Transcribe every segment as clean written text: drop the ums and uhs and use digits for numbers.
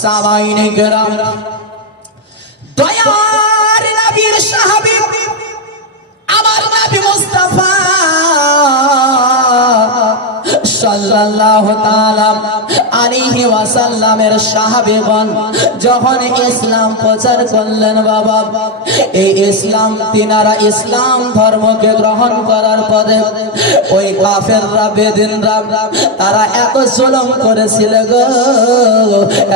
সামাইনে কেরাম, দয়ার নবীর সাহাবী আমার নবী মুস্তাফা সাল্লাল্লাহু তাআলা আলাইহি ওয়াসাল্লামের সাহাবীগণ যখন ইসলাম প্রচার করলেন বাবা, এই ইসলাম তিনারা ইসলাম ধর্মকে গ্রহণ করার পরে ওই কাফেররা বেদিনরা তারা এত জুলুম করেছিল গো,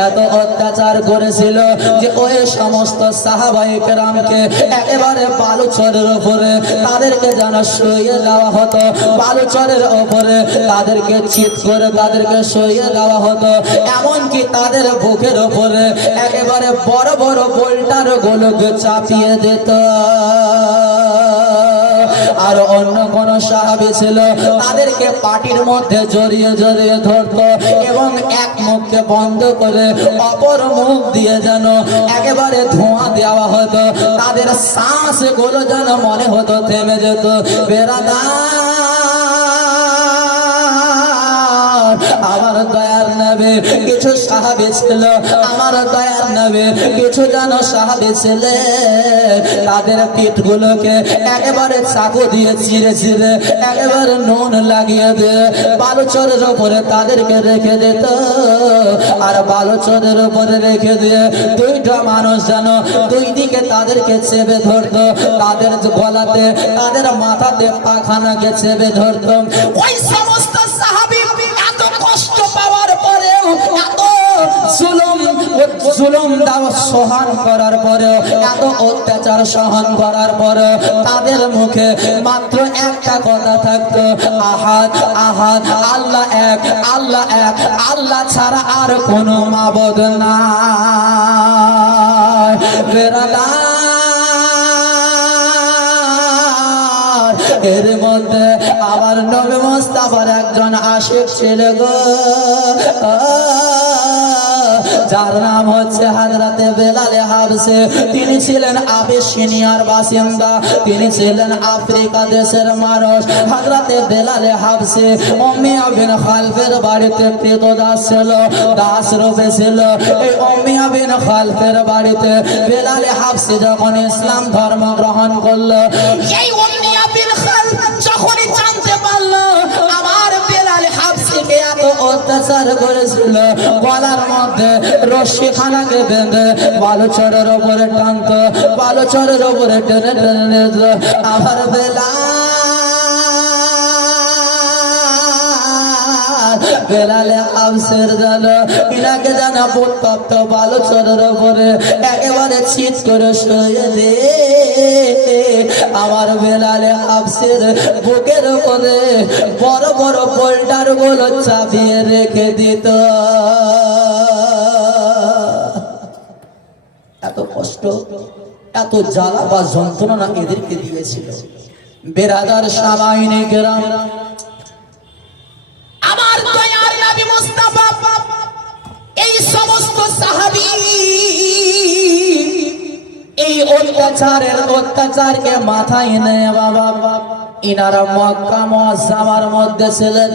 এত অত্যাচার করেছিল যে ওই সমস্ত সাহাবায়ে কেরামকে একেবারে বালুচরের উপরে তাদেরকে যেন শুইয়ে দেওয়া হতো, বালুচরের উপরে তাদেরকে চিৎ করে তাদেরকে শুইয়ে দেওয়া হতো। এমনকি তাদের বুকের উপরে একেবারে বড় বড় বোল্টার গুলোকে চাপিয়ে দিত। আর অন্য কোন সাহাবী ছিল তাদেরকে পাটির মধ্যে জড়িয়ে জড়িয়ে ধরতো এবং এক মুখকে বন্ধ করে অপর মুখ দিয়ে যেন একেবারে ধোঁয়া দেওয়া হতো, তাদের শ্বাস গুলো যেন মনে হতো থেমে যেত। আমার দয়ার নবী কিছু সাহাবী ছিল, আমার দয়ার নবী কিছু যেন সাহাবী ছিল তাদের পিঠগুলোকে একেবারে চাকু দিয়ে চিরে চিরে একেবারে নুন লাগিয়ে দিয়ে বালুচরের উপরে তাদেরকে রেখে দিত। আর বালুচরের উপরে রেখে দিয়ে দুইটা মানুষ যেন দুই দিকে তাদেরকে চেপে ধরতো, তাদের গলাতে তাদের মাথাতে পাখানাকে চেপে ধরতো। ওই সমস্ত সাহাবী এত কষ্ট পাওয়ার পরেও, এত জুলুম সহন করার পরেও, এত অত্যাচার সহন করার পরেও তাদের মুখে মাত্র একটা কথা থাকতো, আহাদ আহাদ, আল্লাহ এক, আল্লাহ এক, আল্লাহ ছাড়া আর কোনো মাবুদ নাই। এর মধ্যে আমার নবী মুস্তাফার একজন আশিক ছিল গো, যার নাম হচ্ছে হযরতে বেলালে হাবশী। তিনি ছিলেন আবিসিনিয়ার বাসিন্দা, তিনি ছিলেন আফ্রিকা দেশের মানুষ। হযরতে বেলালে হাবশী উম্মিয়া বিন খালফের বাড়িতে ক্রীতদাস ছিল, দাস রূপে ছিল। এই উম্মিয়া বিন খালফের বাড়িতে বেলালে হাবশী যখন ইসলাম ধর্ম গ্রহণ করলো, এই উম্মিয়া বিন খালফ যখনই জানতে পারলো আমার বেলাল হাবশীকে এত অত্যাচার করেছিল, গলার মধ্যে রশি খানাকে বেঁধে বালুচরের উপরে টানতো, বালুচরের উপরে টেনে টেনে নিত। আমার বেলালে হাবশীর যেন ইনাকে যেন উত্তপ্ত বালুচরের উপরে একেবারে চিৎ করে শুয়ে দে। আমার বেলালে হাবশীর বুকের উপরে বড় বড় বোল্টার গুলো চাপিয়ে রেখে দিত। এত কষ্ট, এত জ্বালা বা যন্ত্রণা এদেরকে দিয়েছিল। বেরাদার সামাইনে কেরাম, আমার দয়ার নবী মুস্তাফা এই সমস্ত সাহাবী এই অত্যাচারকে মাথায় নেয় বাবা, ইনারা মক্কা মুআজ্জামার মধ্যে ছিলেন।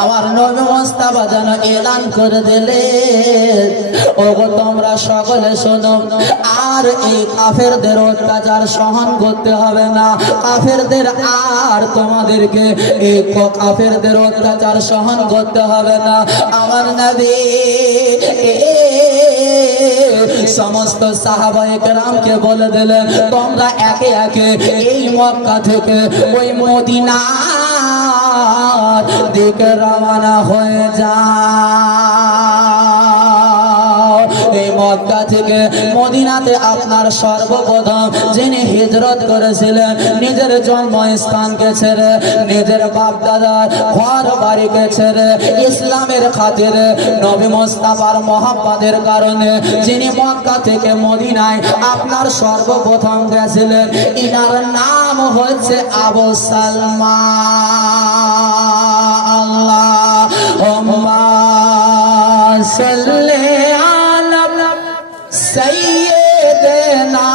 আমার নবী মুস্তাফা যেন এলান করে দিলেন, ওগো তোমরা সকলে শোনো, আর এই কাফেরদের অত্যাচার সহন করতে হবে না, কাফেরদের আর তোমাদেরকে এই কাফেরদের অত্যাচার সহন করতে হবে না। আমার নবী সমস্ত সাহাবায়ে কেরামকে বলে দিলেন, তোমরা একে একে এই মক্কা থেকে ওই মদিনার দিকে রওনা হয়ে যাও। এই মক্কা থেকে মদিনাতে আপনার সর্বপ্রথম যিনি হিজরত করেছিলেন, নিজের জন্মস্থানকে ছেড়ে, নিজের বাপ দাদার ঘর বাড়িকে ছেড়ে ইসলামের খাতিরে নবী মুস্তাফার মহব্বতের কারণে যিনি মক্কা থেকে মদিনায় আপনার সর্বপ্রথম গেছিলেন, ইনার নাম হচ্ছে আবু সালমা। আল্লাহুম্মা সাল্লি আলা সাইয়্যিদিনা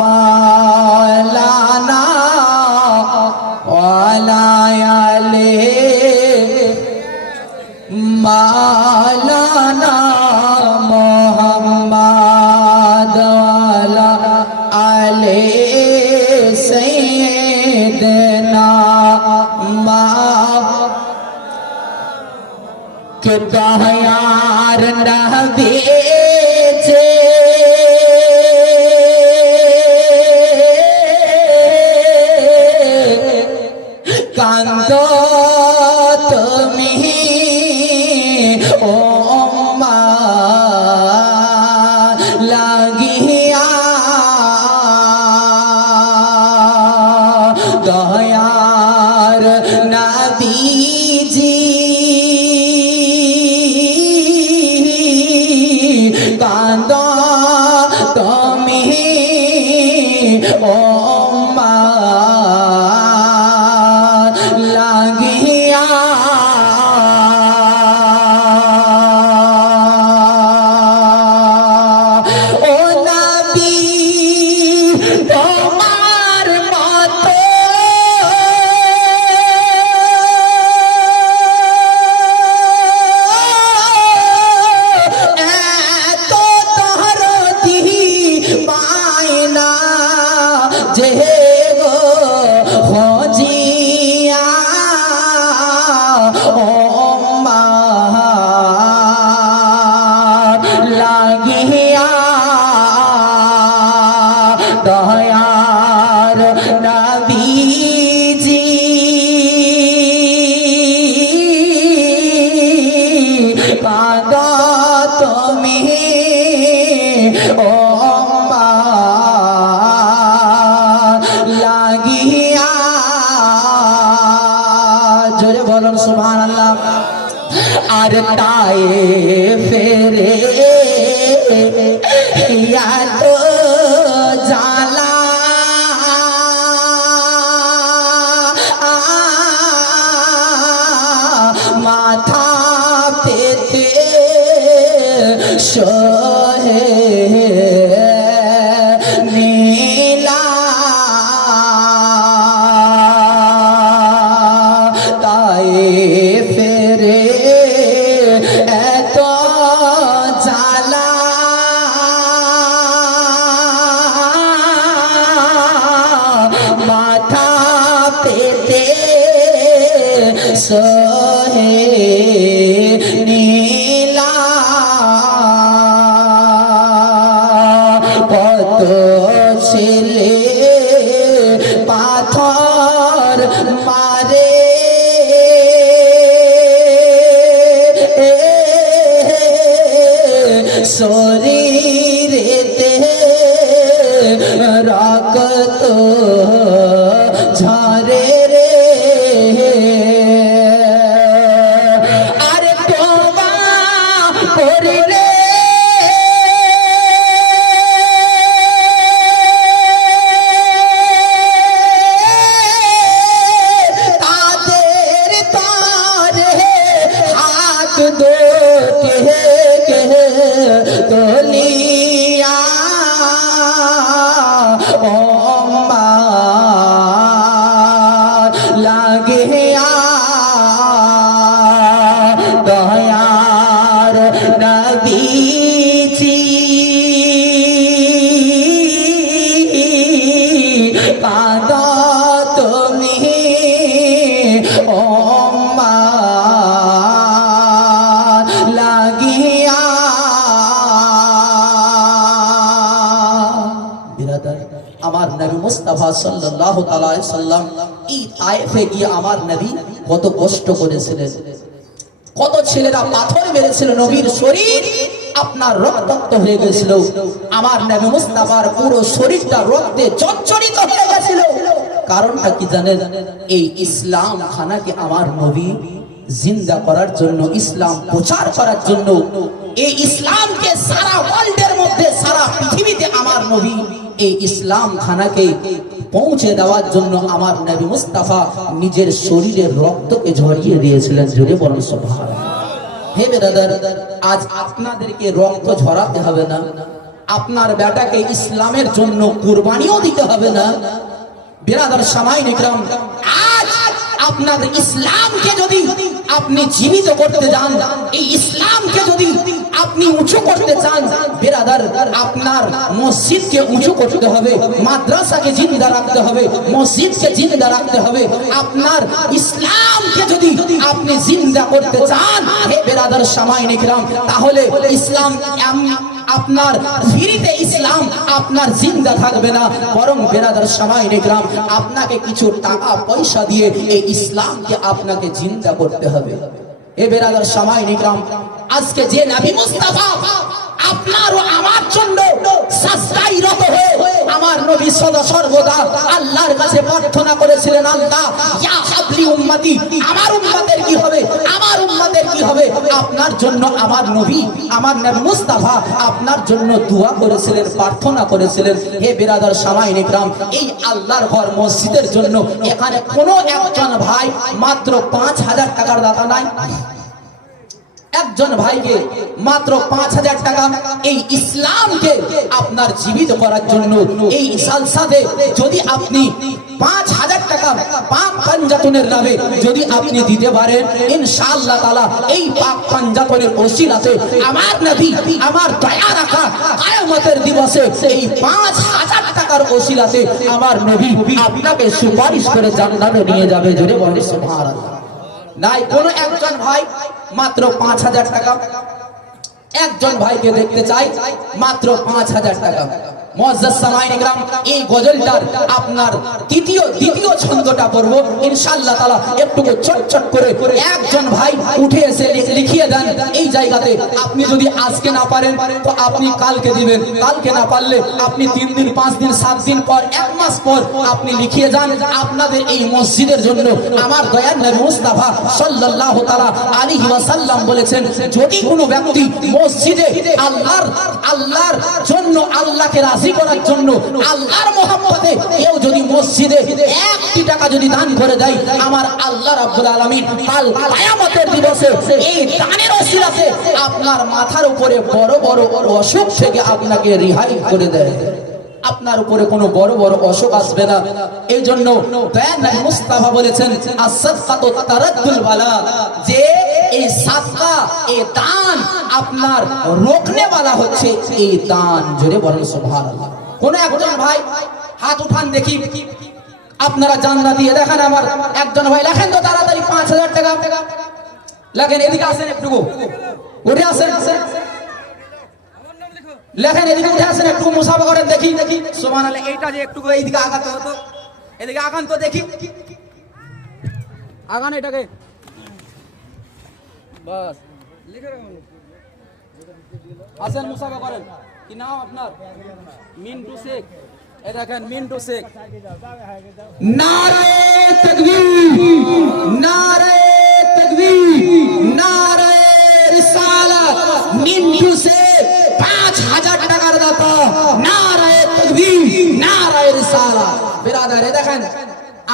মাওলানা ওয়া আলা আলি মাওলানা के दयार नबी जे कांदो तुमी ओ मा लागिया दयार नबी जी कांदो तुमी ओ मा लागिया ओ नबी তোমার মতো এত দরদি পায়না যে গো হজিয়া ও মা লাগিয়া দয়ার নবীজি কাঁদো তুমি ও মা লাগিয়া জোরে বলুন সুবহানাল্লাহ আর তায়ে ফেরে ইয়া তো জালা মাথা পেতে সহে নীলা তাই ফেরে এত জালা মাথা পেতে সহে নীলা কত ছেলে পাথর মারে শরীরেতে রক্ত ঝরে রে আরে তোবা করিলে তাদের তারে হাত দোটে তলিয়া ও মা লাগিয়া দয়ার নবীজি কাঁদো তুমি ও মা লাগিয়া আমার নবী মুস্তাফা সাল্লাল্লাহু তাআলা আলাইহি সাল্লাম এই তায়েফে গিয়ে আমার নবী কত কষ্ট করেছিলেন কত ছেলেরা পাথর মেরেছিল নবীর শরীর আপনার রক্তাক্ত হয়ে গেছিল আমার নবী মুস্তাফার পুরো শরীরটা রক্তে চচ্চরিত হয়ে গেছিল কারণটা কি জানেন এই ইসলাম খানাকে আমার নবী জিন্দা করার জন্য ইসলাম প্রচার করার জন্য এই ইসলামকে সারা ওয়ার্ল্ডের মধ্যে সারা পৃথিবীতে আমার নবী এই ইসলাম খানাকে পৌঁছে দেওয়ার জন্য আমার নবী মুস্তাফা নিজের শরীরের রক্তকে ঝরিয়ে দিয়েছিলেন জোরে বলুন সুবহানাল্লাহ হে ব্রাদার আজ আপনাদেরকে রক্ত ঝরাতে হবে না আপনার বেটাকে ইসলামের জন্য কুরবানিও দিতে হবে না ব্রাদার সামাইন ইকরাম আজ আপনাদের ইসলামকে যদি আপনি জীবিত করতে যান এই ইসলামকে যদি আপনি উঁচু করতে চান বেরাদার, আপনার মসজিদকে উঁচু করতে হবে, মাদ্রাসাকে জিন্দা রাখতে হবে, মসজিদকে জিন্দা রাখতে হবে। আপনার ইসলামকে যদি আপনি জিন্দা করতে চান হে বেরাদার সামাইন ইকরাম, তাহলে ইসলাম আপনার ফিরিতে ইসলাম আপনার জিন্দা থাকবে না, বরং বেরাদার সামাইন ইকরাম আপনাকে কিছু টাকা পয়সা দিয়ে এই ইসলামকে আপনাকে জিন্দা করতে হবে। এ বেরাদার সামাইন ইকরাম, আজকে যে নবী মুস্তাফা আপনার ও আমার জন্য সাজদায়রত হয়ে আমার নবী সদা সর্বদা আল্লাহর কাছে প্রার্থনা করেছিলেন, আল্লাহ ইয়া হাবলি উম্মতি, আমার উম্মতের কি হবে, আমার উম্মতের কি হবে, আপনার জন্য আমার নবী মুস্তাফা আপনার জন্য দোয়া করেছিলেন, প্রার্থনা করেছিলেন। হে বিরাদার সামাইন ইকরাম, এই আল্লাহর ঘর মসজিদের জন্য এখানে কোনো একজন ভাই মাত্র 5,000 টাকার দাতা নাই? একজন ভাইকে মাত্র 5,000 টাকা এই ইসলামকে আপনার জীবিত করার জন্য এই সালসাতে যদি আপনি 5,000 টাকা পাক পাঞ্জাতনের নামে যদি আপনি দিতে পারেন, ইনশাআল্লাহ তাআলা এই পাক পাঞ্জাতনের ওসিলাতে আমার নবী, আমার দয়া রাখা কিয়ামতের দিবসে এই 5,000 টাকার ওসিলাতে আমার নবী আপনাকে সুপারিশ করে জান্নাতে নিয়ে যাবে। জোরে বলেন সুবহানাল্লাহ। নাই কোন একজন ভাই মাত্র 5,000 টাকা, একজন ভাইকে দেখতে চাই মাত্র 5,000 টাকা। মুআজ্জাজ সামাইন ইকরাম, এই গজলটার আপনার দ্বিতীয় ছন্দটা পড়ব ইনশাআল্লাহ তাআলা। একটু চটচট করে একজন ভাই উঠে এসে লিখিয়ে দেন এই জায়গাতে। আপনি যদি আজকে না পারেন তো আপনি কালকে দিবেন, কালকে না পারলে আপনি 3 দিন 5 দিন 7 দিন পর 1 মাস পর আপনি লিখিয়ে যান। আপনাদের এই মসজিদের জন্য আমার দয়ার নবী মুস্তাফা সাল্লাল্লাহু তাআলা আলাইহি ওয়াসাল্লাম বলেছেন, যদি কোনো ব্যক্তি মসজিদে আল্লাহর জন্য, আল্লাহকে রাজি করার জন্য, আল্লাহর মহব্বতে কেউ যদি মসজিদে 1টি টাকা যদি দান করে দেয়, আমার আল্লাহ রাব্বুল আলামিন কাল কিয়ামতের দিবসে এই দানের ওসিলাতে আপনার মাথার উপরে বড় বড় অসুখ থেকে আপনাকে রিহাই করে দেয়। আপনার উপরে কোনো বড় বড় অসুখ আসবে না। এই জন্য নবী মুস্তাফা বলেছেন, as-সাদকাতু তারাদ্দুল বালা, যে এই সাদকা, এই দান আপনার রোকনে वाला হচ্ছে এই দান। জোরে বলেন সুবহানাল্লাহ। কোন একজন ভাই হাত উঠান দেখি, আপনারা জান্নাত দিয়ে দেখেন। আমার একজন ভাই লেখেন তো তাড়াতাড়ি 5,000 টাকা লেখেন। এদিকে আসেন, একটু উঠে আসেন, লেখেন এদিকে উঠে আসেন, একটু মুসাফা করেন দেখি সুবহানাল্লাহ। এইটা যে একটু এইদিকে আগাতে হতো, এদিকে আগান তো দেখি, আগান এটাকে, বাস লিখে রাখুন। আসেন মুসাফা করেন। কি নাম আপনার? মিন্টু শেখ। এই দেখেন মিন্টু শেখ। নারে তাকবীর, নারে তাকবীর, নারে রিসালাত। মিন্টু শেখ 5,000 টাকার দাতা। নারে তাকবীর, নারে রিসালাত। বিরাদার দেখেন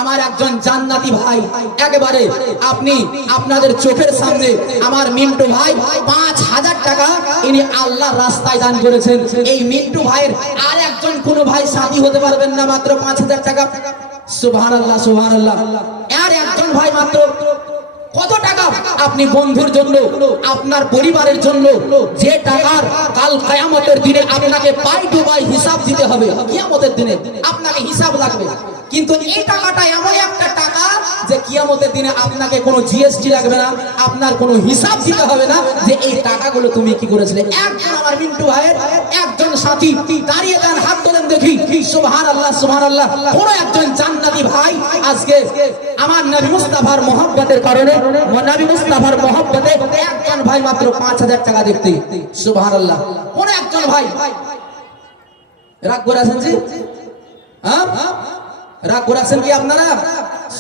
আমার একজন জান্নাতি ভাই, একেবারে আপনি আপনাদের চোখের সামনে আমার মিন্টু ভাই 5,000 টাকা ইনি আল্লাহর রাস্তায় দান করেছেন। এই মিন্টু ভাইয়ের আর একজন কোন ভাই সাথী হতে পারবেন না, মাত্র 5,000 টাকা। সুবহানাল্লাহ, সুবহানাল্লাহ। আর একজন ভাই মাত্র কত টাকা আপনি বন্ধুর জন্য, আপনার পরিবারের জন্য, যে টাকার কাল কিয়ামতের দিনে আপনাকে পাই টু পাই হিসাব দিতে হবে। কিয়ামতের দিনে আপনাকে হিসাব লাগবে, কিন্তু এই টাকাটা এমন একটা টাকা যে কিয়ামতের দিনে আপনাকে কোনো জিএসটি লাগবে না, আপনার কোনো হিসাব দিতে হবে না যে এই টাকাগুলো তুমি কি করেছিলে। একজন আমার মিন্টু ভাইয়ের একজন সাথী দাঁড়িয়ে দেন, হাত তোলেন দেখি। সুবহানাল্লাহ, সুবহানাল্লাহ। কোন একজন জান্নাতি ভাই আজকে আমার নবী মুস্তাফার মহব্বতের কারণে, নবী মুস্তাফার মহব্বতে একজন ভাই মাত্র 5,000 টাকা দেখতে। সুবহানাল্লাহ। কোন একজন ভাই রাগ করে আছেন জি? হ্যাঁ, রাগ করে আছেন কি আপনারা?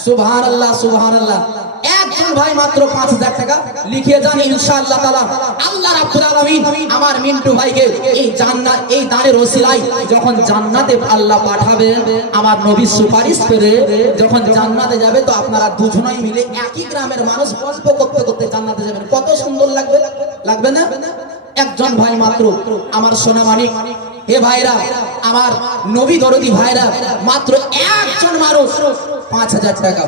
সুবহানাল্লাহ, সুবহানাল্লাহ। একজন ভাই মাত্র 5,000 টাকা লিখিয়ে যান ইনশাআল্লাহ তাআলা। আল্লাহ রাব্বুল আলামিন আমার মিন্টু ভাইকে এই জান্নাত, এই দানের ওসিলায় যখন জান্নাতে আল্লাহ পাঠাবেন, আমার নবী সুপারিশ করে যখন জান্নাতে যাবে, তো আপনারা দুজনেই মিলে একই গ্রামের মানুষ গল্প করতে করতে জান্নাতে যাবেন। কত সুন্দর লাগবে, লাগবে না? একজন ভাই মাত্র আমার সোনা মানিক, হে ভাইরা, আমার নবী দরদি ভাইরা, মাত্র একজন মানুষ 5,000 টাকা।